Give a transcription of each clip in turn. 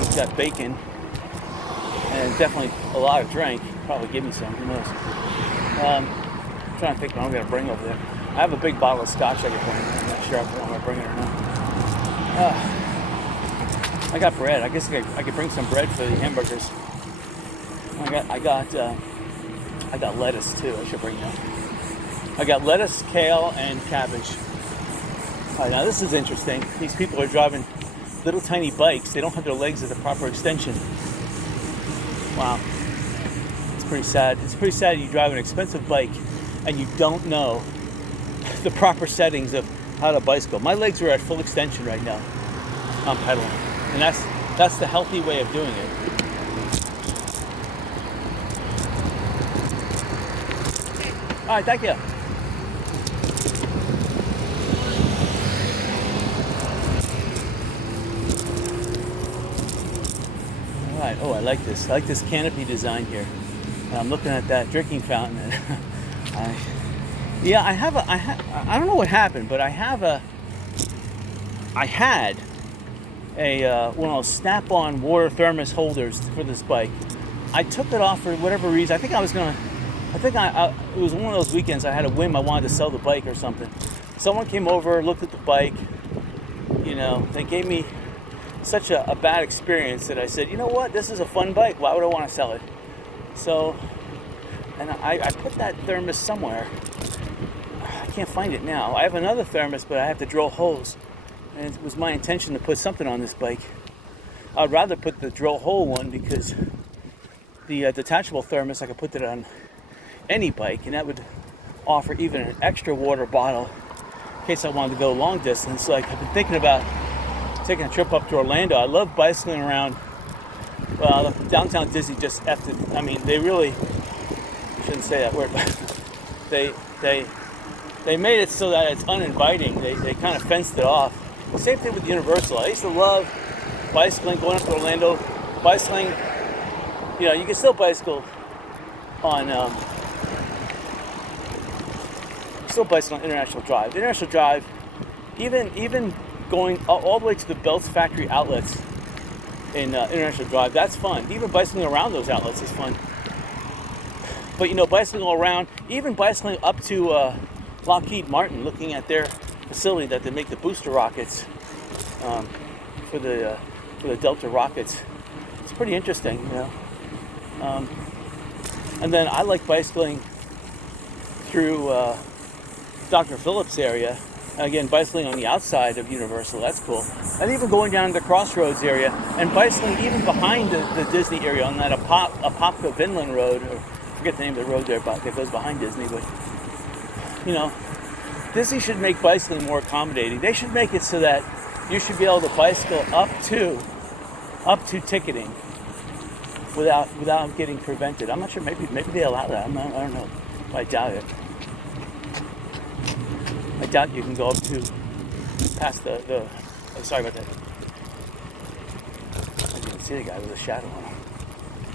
It's got bacon and definitely a lot of drink. Probably give me some, who knows. I'm trying to think what I'm going to bring over there. I have a big bottle of scotch I could bring. I'm not sure if I'm going to bring it or not. I got bread. I guess I could bring some bread for the hamburgers. I got lettuce too. I should bring that. I got lettuce, kale, and cabbage. All right, now this is interesting. These people are driving little tiny bikes. They don't have their legs at the proper extension. Wow. It's pretty sad. It's pretty sad you drive an expensive bike and you don't know the proper settings of how to bicycle. My legs are at full extension right now. I'm pedaling. And that's the healthy way of doing it. All right, thank you. All right. Oh, I like this. I like this canopy design here. And I'm looking at that drinking fountain. And I don't know what happened, but I had a one of those snap-on water thermos holders for this bike. I took it off for whatever reason. It was one of those weekends I had a whim. I wanted to sell the bike or something. Someone came over, looked at the bike. They gave me such a bad experience that I said, you know what? This is a fun bike. Why would I want to sell it? So, and I put that thermos somewhere. I can't find it now. I have another thermos, but I have to drill holes. And it was my intention to put something on this bike. I'd rather put the drill hole one because the detachable thermos, I could put it on any bike, and that would offer even an extra water bottle in case I wanted to go long distance. Like, I've been thinking about taking a trip up to Orlando. I love bicycling around downtown Disney. Just effed it. I mean, they really shouldn't say that word, but they made it so that it's uninviting. They kind of fenced it off. Same thing with Universal. I used to love bicycling, going up to Orlando, bicycling. You can still bicycle on International Drive. International Drive, even going all the way to the Belts factory outlets in International Drive, that's fun. Even bicycling around those outlets is fun. But bicycling all around, even bicycling up to Lockheed Martin, looking at their facility that they make the booster rockets for the Delta rockets. It's pretty interesting, and then I like bicycling through Dr. Phillips area. Again, bicycling on the outside of Universal, that's cool. And even going down to the Crossroads area and bicycling even behind the Disney area on that Apopka Vinland Road, or I forget the name of the road there that goes behind Disney, but Disney should make bicycling more accommodating. They should make it so that you should be able to bicycle up to ticketing without getting prevented. I'm not sure. Maybe they allow that. I don't know. I doubt it. I doubt you can go up to past the oh, sorry about that. I can see the guy with a shadow on him.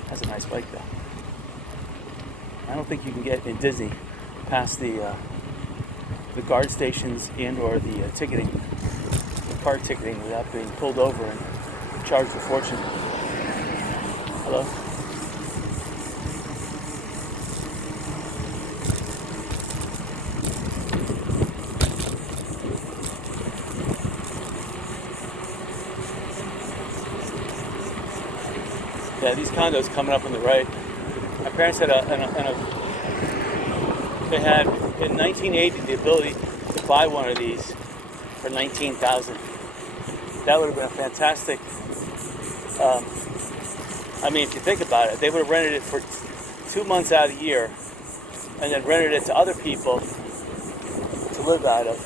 That's a nice bike though. I don't think you can get in Disney past the guard stations and or the car ticketing without being pulled over and charged a fortune. Hello? Yeah, these condos coming up on the right. My parents had they had in 1980 the ability to buy one of these for $19,000. That would have been a fantastic. If you think about it, they would have rented it for 2 months out of the year, and then rented it to other people to live out of.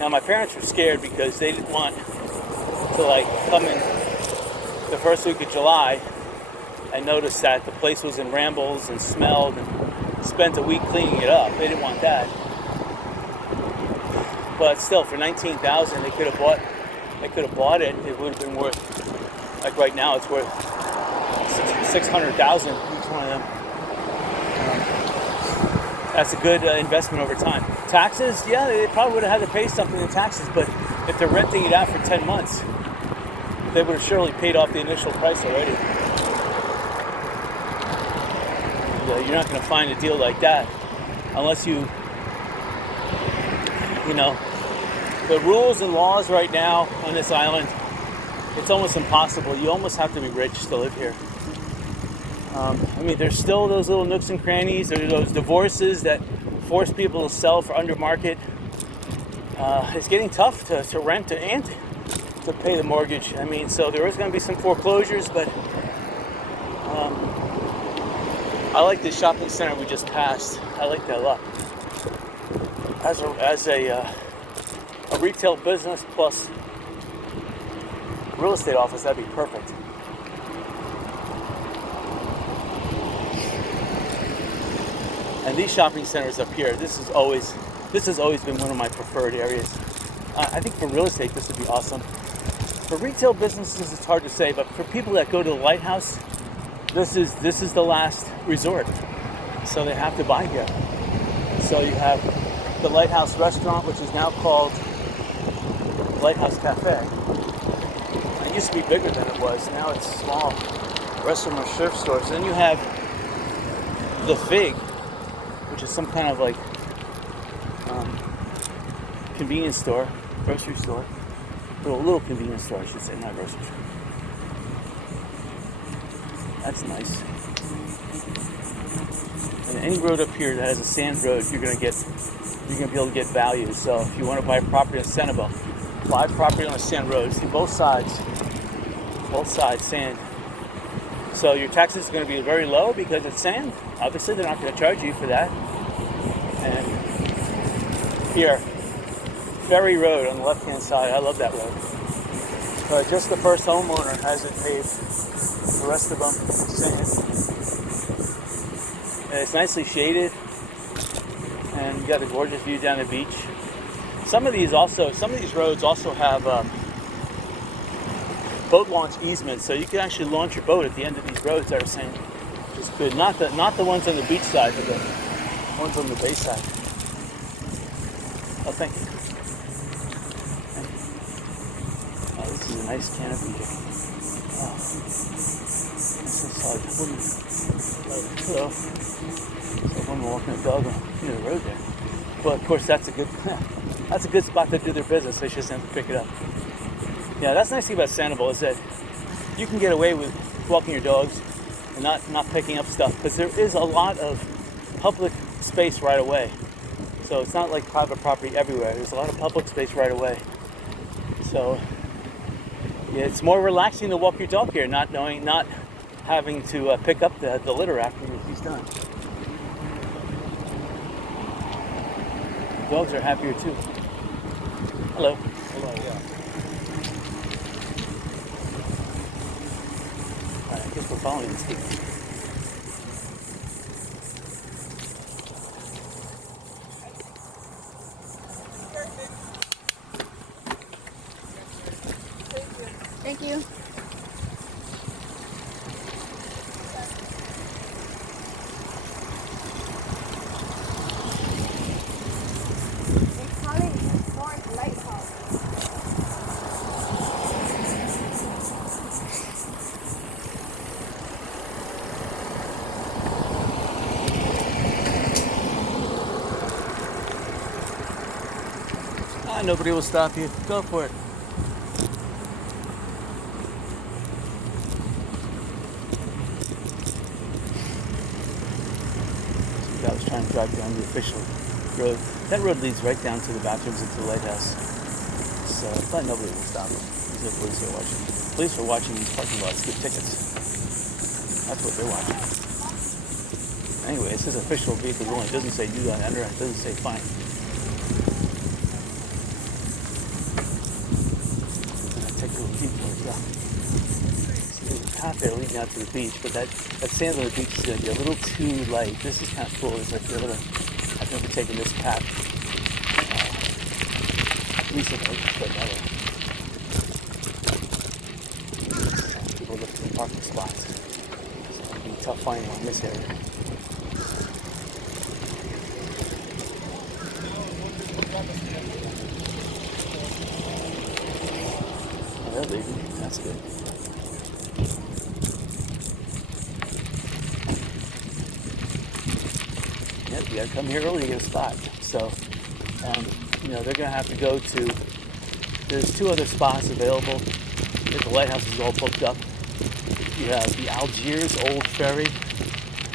Now, my parents were scared because they didn't want to come in the first week of July and notice that the place was in rambles and smelled and spent a week cleaning it up. They didn't want that. But still, for $19,000, they could have bought it. It would have been worth, like right now, it's worth $600,000 each one of them. That's a good investment over time. Taxes, yeah, they probably would have had to pay something in taxes, but if they're renting it out for 10 months, they would have surely paid off the initial price already. And, you're not going to find a deal like that unless you know, the rules and laws right now on this island, it's almost impossible. You almost have to be rich to live here. I mean, there's still those little nooks and crannies. There's those divorces that force people to sell for under market. It's getting tough to rent and to pay the mortgage. I mean, so there is going to be some foreclosures, but I like the shopping center we just passed. I like that a lot. As a retail business plus real estate office, that'd be perfect. And these shopping centers up here, this has always been one of my preferred areas. I think for real estate, this would be awesome. For retail businesses, it's hard to say, but for people that go to the lighthouse, this is the last resort. So they have to buy here. So you have the Lighthouse Restaurant, which is now called Lighthouse Cafe. It used to be bigger than it was. Now it's small. Restaurant or surf stores. Then you have the Fig, which is some kind of like convenience store, grocery store. Little convenience store, I should say, not grocery store. That's nice. And any road up here that has a sand road, you're gonna be able to get value. So if you want to buy property on Sanibel, buy property on a sand road. See both sides sand. So your taxes are going to be very low because it's sand. Obviously, they're not going to charge you for that. And here, Ferry Road on the left-hand side. I love that road. But just the first homeowner hasn't paved. The rest of them, sand. And it's nicely shaded, and you got a gorgeous view down the beach. Some of these roads also have boat launch easements, so you can actually launch your boat at the end of these roads that are saying, which is good. Not the ones on the beach side, but the ones on the bay side. Oh, thank you. Oh, this is a nice canopy here. Oh, this is solid. Hello. There's a woman walking a dog near the road there. Well, of course, that's a good spot to do their business. They just have to pick it up. Yeah, that's the nice thing about Sanibel is that you can get away with walking your dogs and not picking up stuff because there is a lot of public space right away. So it's not like private property everywhere. There's a lot of public space right away. So yeah, it's more relaxing to walk your dog here, not having to pick up the litter after he's done. Dogs are happier too. Hello. Hello, yeah. Alright, I guess we're following these people. Thank you. Nobody will stop you. Go for it. I was trying to drive down the official road. That road leads right down to the bathrooms into the lighthouse. So I thought nobody will stop us. There's no police are watching. Police are watching these parking lots, get tickets. That's what they're watching. Anyway, it says official vehicle only. It doesn't say do not enter. It doesn't say fine. Path there leading out to the beach, but that sand on the beach is going to be a little too light. This is kind of cool. It's like I've never taken this path. At least if I can put that way. People looking for parking spots. So it'll be tough finding one in this area. Oh, they're leaving. That's good. Yep, you gotta come here early to get a spot. So, they're gonna have to go to. There's 2 other spots available. The lighthouse is all booked up. You have the Algiers Old Ferry.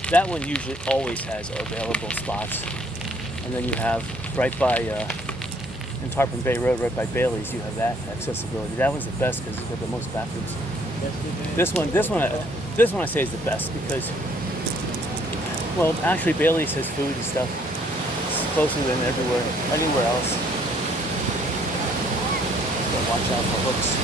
That one usually always has available spots. And then you have right by in Tarpon Bay Road, right by Bailey's, you have that accessibility. That one's the best because it's got the most bathrooms. This one I say is the best because, well, actually Bailey's has food and stuff. It's closer than anywhere else. So watch out for hooks.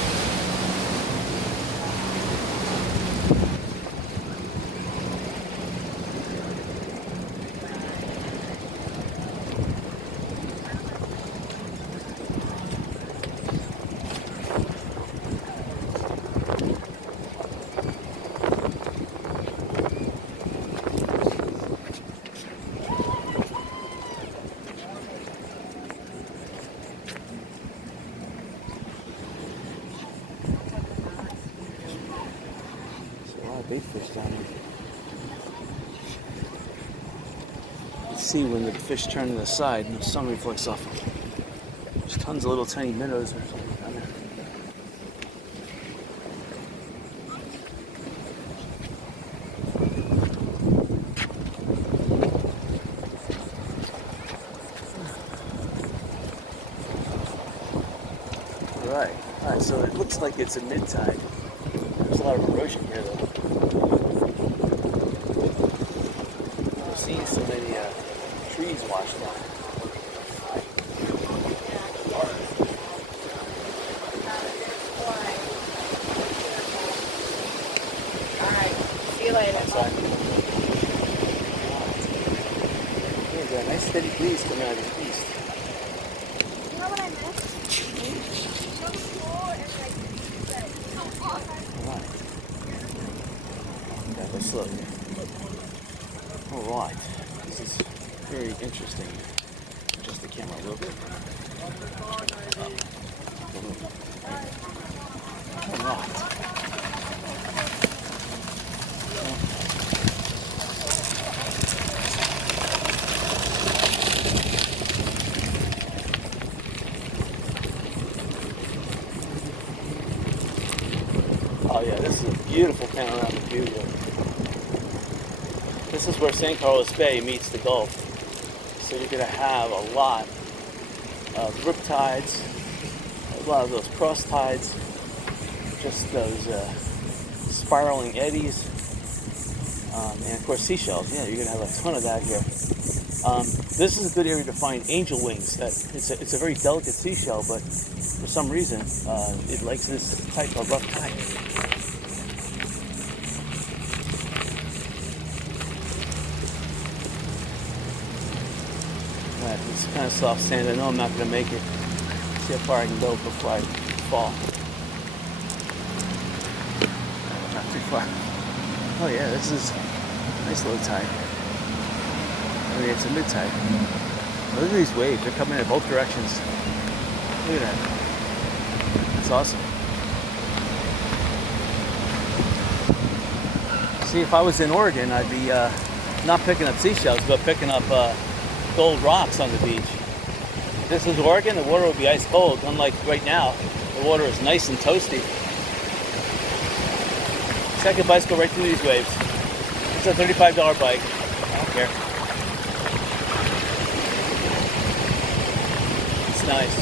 Big fish down there. You see when the fish turn to the side and the sun reflects off them. There's tons of little tiny minnows or something down there. Alright, so it looks like it's a mid-tide. There's a lot of erosion here though. I've seen so many trees washed out. Alright, see you later. There's a nice steady breeze coming out of the east. You know what I missed? So cool and Alright. Gotta go slow here. Alright. This is very interesting. Adjust the camera a little bit. Alright. Oh yeah, this is a beautiful panoramic view here. This is where St. Carlos Bay meets the Gulf. So you're going to have a lot of riptides, a lot of those cross tides, just those spiraling eddies, and of course seashells. Yeah, you're going to have a ton of that here. This is a good area to find angel wings. It's a very delicate seashell, but for some reason it likes this type of rough tide. Right, it's kind of soft sand. I know I'm not going to make it. See how far I can go before I fall. Not too far. Oh yeah, this is a nice low tide. I mean, it's a mid-tide. Look at these waves. They're coming in both directions. Look at that. That's awesome. See, if I was in Oregon, I'd be not picking up seashells, but picking up gold rocks on the beach. If this was Oregon, the water would be ice cold. Unlike right now, the water is nice and toasty. Second bikes go right through these waves. It's a $35 bike. I don't care. It's nice.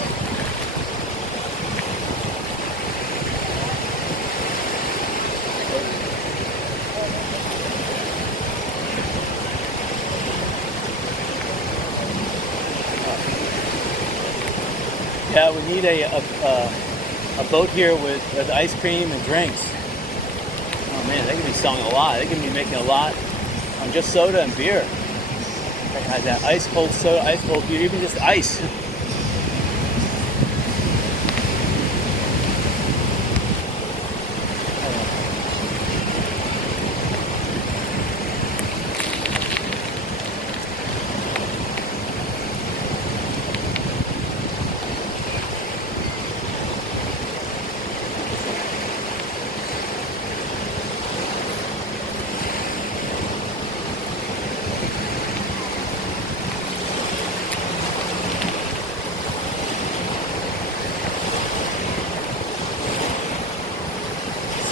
Yeah, we need a boat here with ice cream and drinks. Oh man, they can be selling a lot. They can be making a lot on just soda and beer. They had that ice cold soda, ice cold beer, even just ice.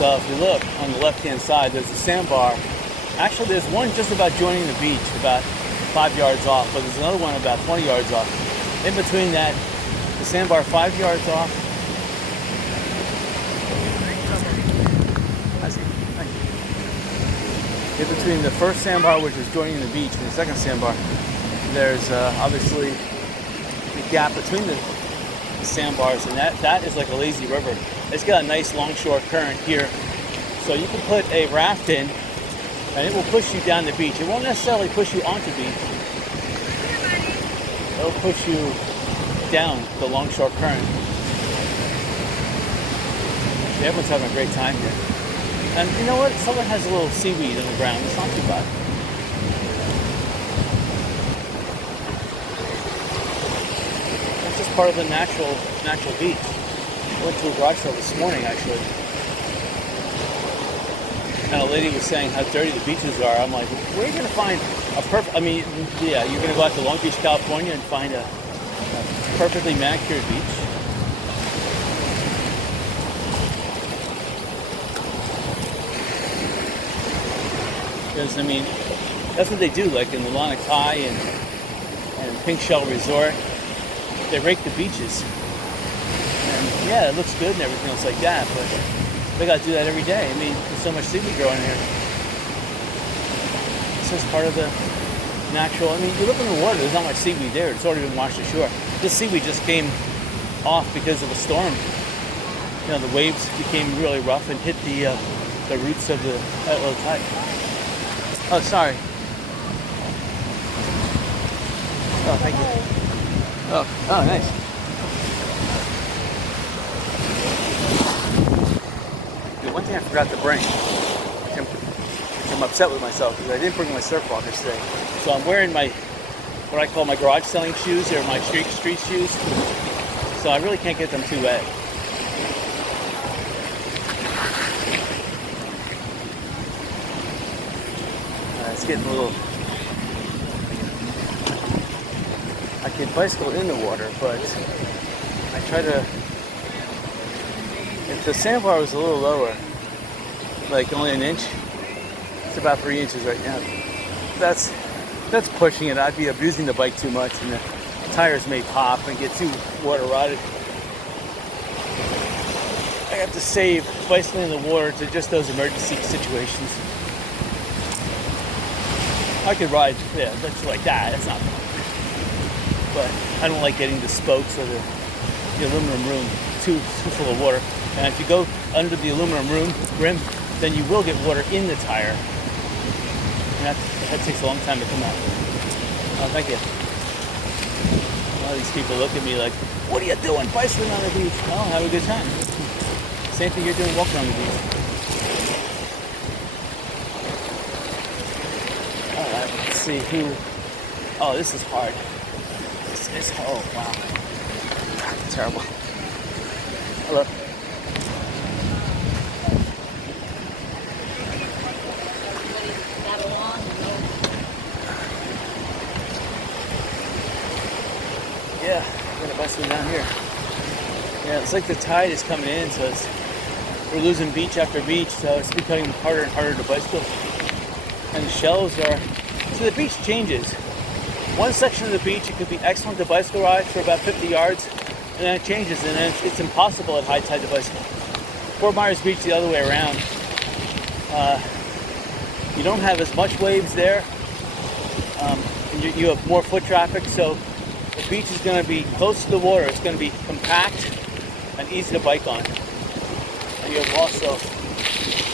So if you look on the left-hand side, there's a sandbar. Actually, there's one just about joining the beach, about 5 yards off, but there's another one about 20 yards off. In between that, the sandbar 5 yards off. I see. Thank you. In between the first sandbar, which is joining the beach, and the second sandbar, there's obviously the gap between the sandbars, and that is like a lazy river. It's got a nice longshore current here, so you can put a raft in, and it will push you down the beach. It won't necessarily push you onto the beach. It'll push you down the longshore current. Everyone's having a great time here. And you know what? Someone has a little seaweed on the ground. It's not too bad. It's just part of the natural beach. I went to a garage sale this morning, actually. And a lady was saying how dirty the beaches are. I'm like, where are you going to find a perfect... I mean, yeah, you're going to go out to Long Beach, California and find a perfectly manicured beach. Because, I mean, that's what they do, like in Lanox High and Pink Shell Resort. They rake the beaches. And yeah, it looks good and everything else like that, but they got to do that every day. I mean, there's so much seaweed growing here. It's just part of the natural... I mean, you look in the water, there's not much seaweed there. It's already been washed ashore. This seaweed just came off because of a storm. You know, the waves became really rough and hit the roots of the low tide. Oh, sorry. Oh, thank you. Oh, nice. The one thing I forgot to bring, which I'm upset with myself, is I didn't bring my surf walkers today. So I'm wearing my, what I call my garage selling shoes, or my street shoes. So I really can't get them too wet. It's getting a little... I can bicycle in the water, but I try to... If the sandbar was a little lower, like only an inch, it's about 3 inches right now. That's pushing it. I'd be abusing the bike too much, and the tires may pop and get too water rotted. I have to save bicycling in the water to just those emergency situations. I could ride, yeah, that's like that. That's not fun. But I don't like getting the spokes or the aluminum rim too full of water. And if you go under the aluminum rim, then you will get water in the tire. And that takes a long time to come out. Oh, thank you. A lot of these people look at me like, what are you doing bicycling on the beach? Oh, have a good time. Same thing you're doing walking on the beach. Alright, let's see who... Oh, this is hard. Oh, wow. Terrible. Hello. Yeah, I'm gonna bicycle down here. Yeah, it's like the tide is coming in, so we're losing beach after beach, so it's becoming harder and harder to bicycle. And the shelves are... So the beach changes. One section of the beach, it could be excellent to bicycle ride for about 50 yards, and then it changes, and then it's impossible at high tide to bicycle. Fort Myers Beach, the other way around. You don't have as much waves there, and you have more foot traffic, so the beach is going to be close to the water. It's going to be compact and easy to bike on. And you have also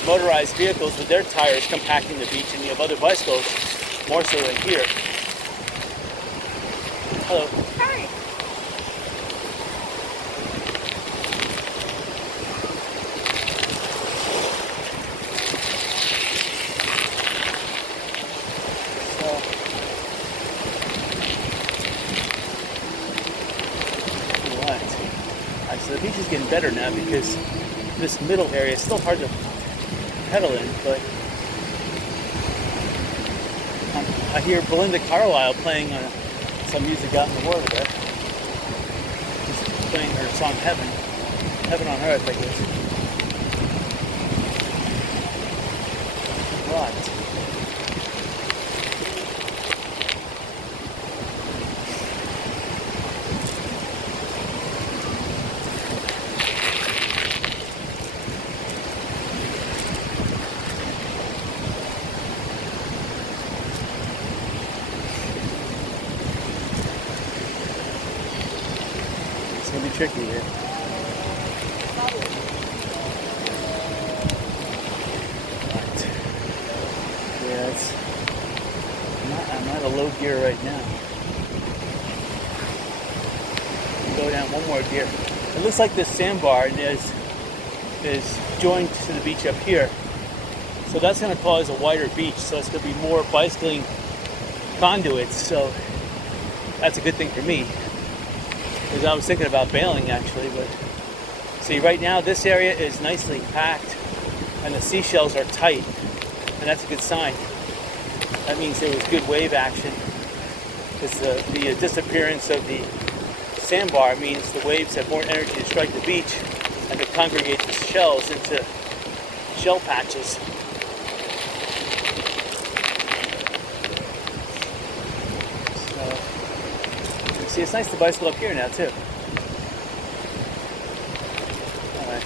motorized vehicles with their tires compacting the beach, and you have other bicycles more so than here. Hello. Hi. So the beach is getting better now because this middle area is still hard to pedal in, but I hear Belinda Carlisle playing some music out in the water there. She's playing her song Heaven on Earth, I guess. tricky here. Right. Yeah, I'm at a low gear right now. Go down one more gear. It looks like this sandbar is joined to the beach up here. So that's going to cause a wider beach. So it's going to be more bicycling conduits. So that's a good thing for me. Because I was thinking about bailing actually. But see, right now this area is nicely packed and the seashells are tight. And that's a good sign. That means there was good wave action. Because the disappearance of the sandbar means the waves have more energy to strike the beach and to congregate the shells into shell patches. So, see, it's nice to bicycle up here now too. Alright.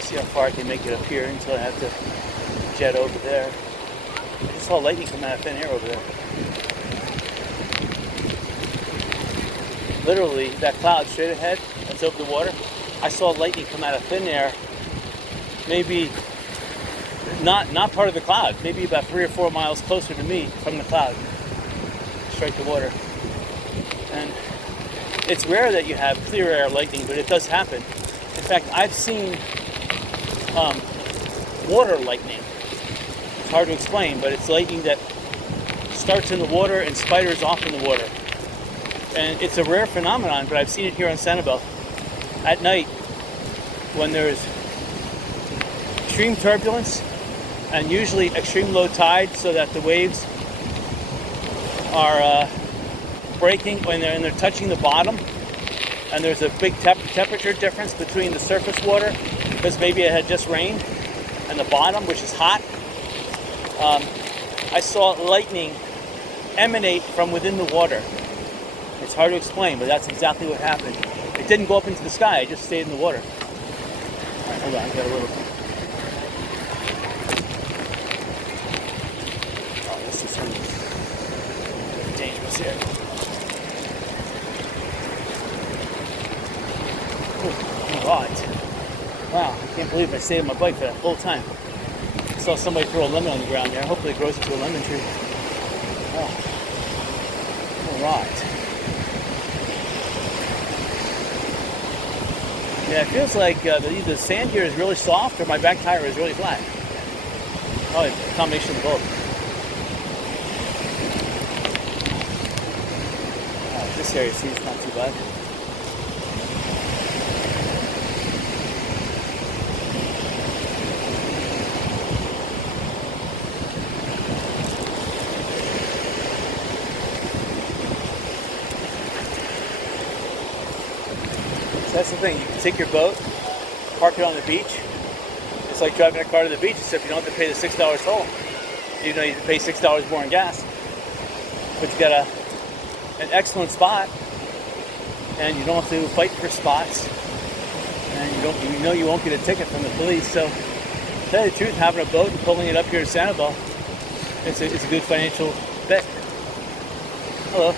See how far I can make it up here until I have to jet over there. I just saw lightning come out of thin air over there. Literally, that cloud straight ahead, that's over the water. I saw lightning come out of thin air, maybe not part of the cloud, maybe about 3 or 4 miles closer to me from the cloud, strike the water. And it's rare that you have clear air lightning, but it does happen. In fact, I've seen water lightning. It's hard to explain, but it's lightning that starts in the water and spiders off in the water. And it's a rare phenomenon, but I've seen it here on Sanibel at night when there's extreme turbulence and usually extreme low tide, so that the waves are breaking when they're touching the bottom, and there's a big temperature difference between the surface water, because maybe it had just rained, and the bottom, which is hot. I saw lightning emanate from within the water. It's hard to explain, but that's exactly what happened. It didn't go up into the sky, it just stayed in the water. All right, hold on, I got a little... Oh, this is dangerous here. All right. Wow, I can't believe I stayed on my bike for that whole time. I saw somebody throw a lemon on the ground there. Hopefully it grows into a lemon tree. Oh. All right. Yeah, it feels like the sand here is really soft or my back tire is really flat. Probably a combination of both. This area seems not too bad. That's the thing, you can take your boat, park it on the beach. It's like driving a car to the beach, except you don't have to pay the $6 toll. You know, you have to pay $6 more in gas. But you got an excellent spot, and you don't have to fight for spots, and you know you won't get a ticket from the police. So, to tell you the truth, having a boat and pulling it up here to Sanibel, it's a good financial bet. Hello.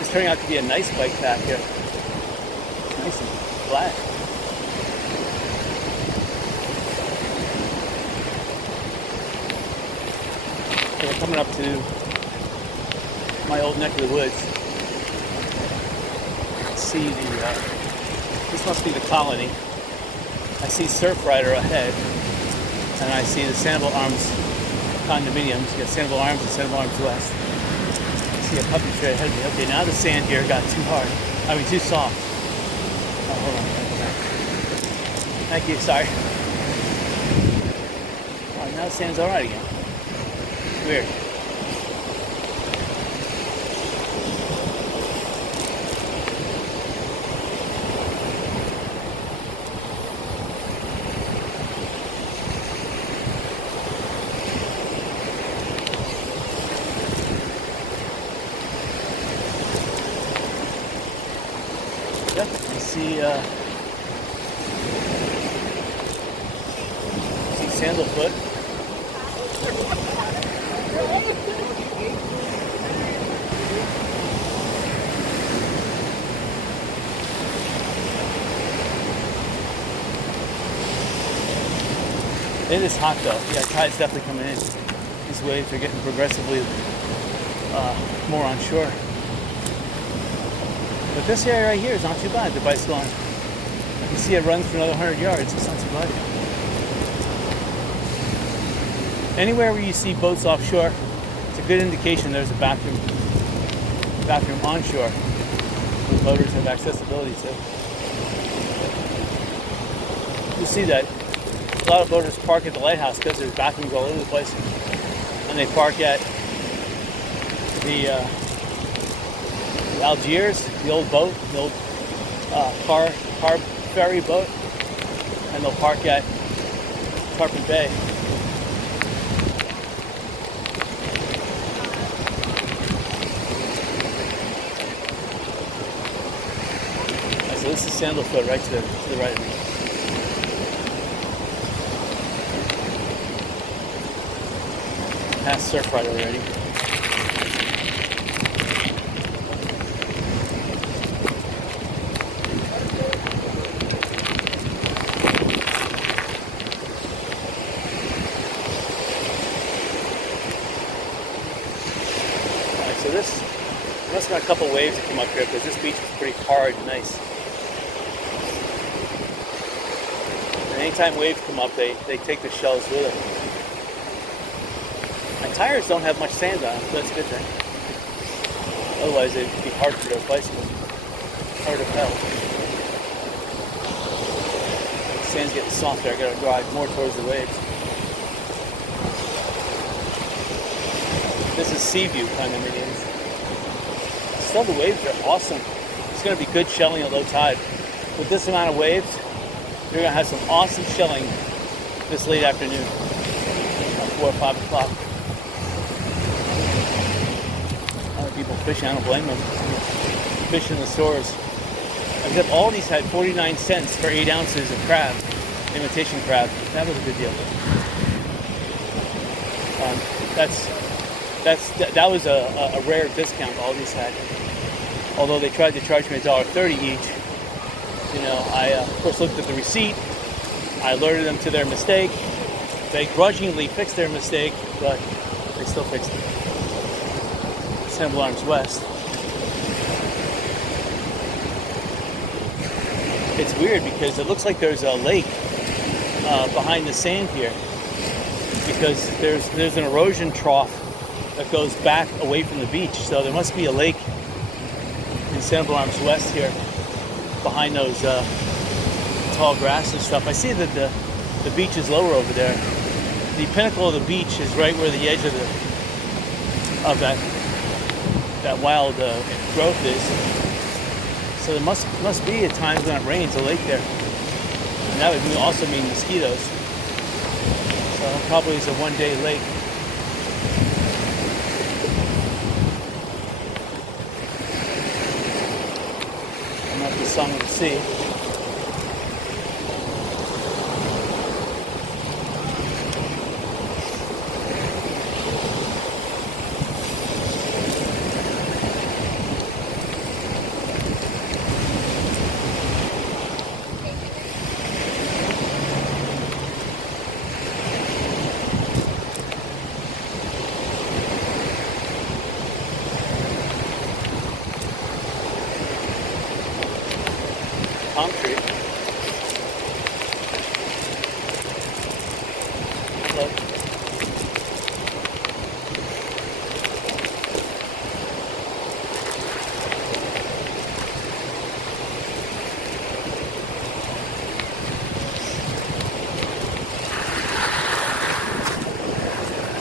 It's turning out to be a nice bike path here. Nice and flat. So we're coming up to my old neck of the woods. See this must be the colony. I see Surf Rider ahead, and I see the Sanibel Arms condominiums. You got Sanibel Arms and Sanibel Arms West. A puppy straight ahead of me. Okay, now the sand here got too hard. I mean, too soft. Oh, hold on. Thank you. Sorry. Oh, now the sand's all right again. Weird. see sandalfoot. It is hot though. Yeah, tide's definitely coming in. These waves are getting progressively more on shore. But this area right here is not too bad. The bike's going. You can see it runs for another 100 yards. It's not too bad. Anywhere where you see boats offshore, it's a good indication there's a bathroom onshore where boaters have accessibility to. You see that a lot of boaters park at the lighthouse because there's bathrooms all over the place, and they park at the Algiers, the old boat, the old car ferry boat, and they'll park at Tarpon Bay. So this is Sandalfoot right to the right of me. Past Surfright already. Alright, so this must have got a couple waves that come up here because this beach is pretty hard and nice. And anytime waves come up, they take the shells with them. My tires don't have much sand on them, so that's a good thing. Otherwise, it'd be hard to replace them. Hard to pedal. The sand's getting softer. I gotta drive more towards the waves. This is Seaview condominiums. Still, the waves are awesome. It's gonna be good shelling at low tide. With this amount of waves, you're gonna have some awesome shelling this late afternoon, about 4 or 5 o'clock. People fishing, I don't blame them. Fishing the stores. Except all these had 49 cents for 8 ounces of crab, imitation crab. That was a good deal. That was a rare discount all these had. Although they tried to charge me $1.30 each. You know, I of course looked at the receipt. I alerted them to their mistake. They grudgingly fixed their mistake, but they still fixed it. Sanibel Arms West. It's weird because it looks like there's a lake behind the sand here, because there's an erosion trough that goes back away from the beach. So there must be a lake in Sanibel Arms West here behind those tall grass and stuff. I see that the beach is lower over there. The pinnacle of the beach is right where the edge of that wild growth is. So there must be at times when it rains a lake there, and that would also mean mosquitoes. So it probably is a one-day lake. I'm at the Song of the Sea. Concrete. Look.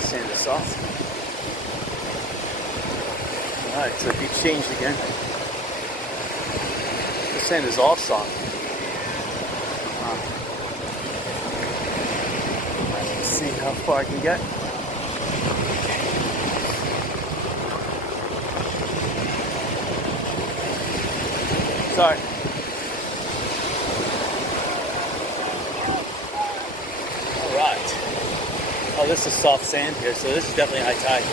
Sand is soft. Alright, so if you changed again. The sand is all soft. Let's see how far I can get. Sorry. this is soft sand here, so this is definitely high tide.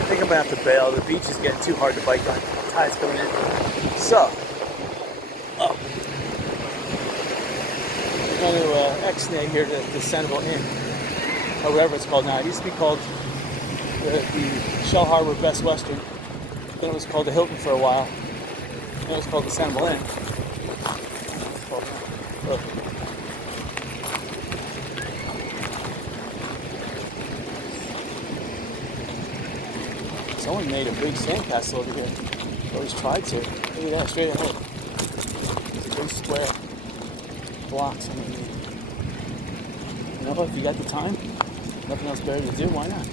I think I'm gonna have to bail. The beach is getting too hard to bike on. Tide's coming in. So, I'm going to X-nay here to the Sanibel Inn, or whatever it's called now. It used to be called the Shell Harbor Best Western. Then it was called the Hilton for a while. Then it was called the Sanibel Inn. Someone made a big sandcastle over here. Always tried to. Look at that, straight ahead. It's a big square blocks underneath. You know what? If you got the time, nothing else better to do, why not?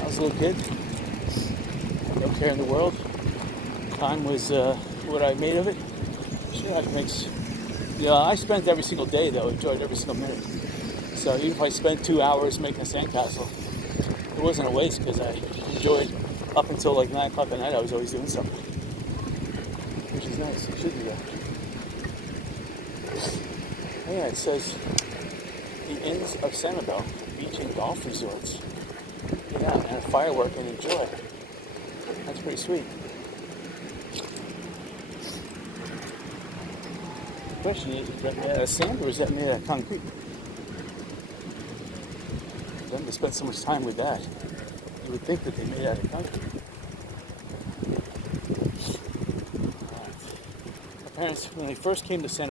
I was a little kid. No care in the world. Time was what I made of it. Shit, I makes. I spent every single day though. Enjoyed every single minute. So even if I spent 2 hours making a sandcastle, it wasn't a waste because I enjoyed up until like 9 o'clock at night. I was always doing something, which is nice. You should do that. Oh, yeah, it says the Inns of Sanibel, beach and golf resorts. Get out and have firework and enjoy. That's pretty sweet. The question is that made out of sand or is that made out of concrete? For them to spend so much time with that, you would think that they made it out of concrete. My parents, when they first came to San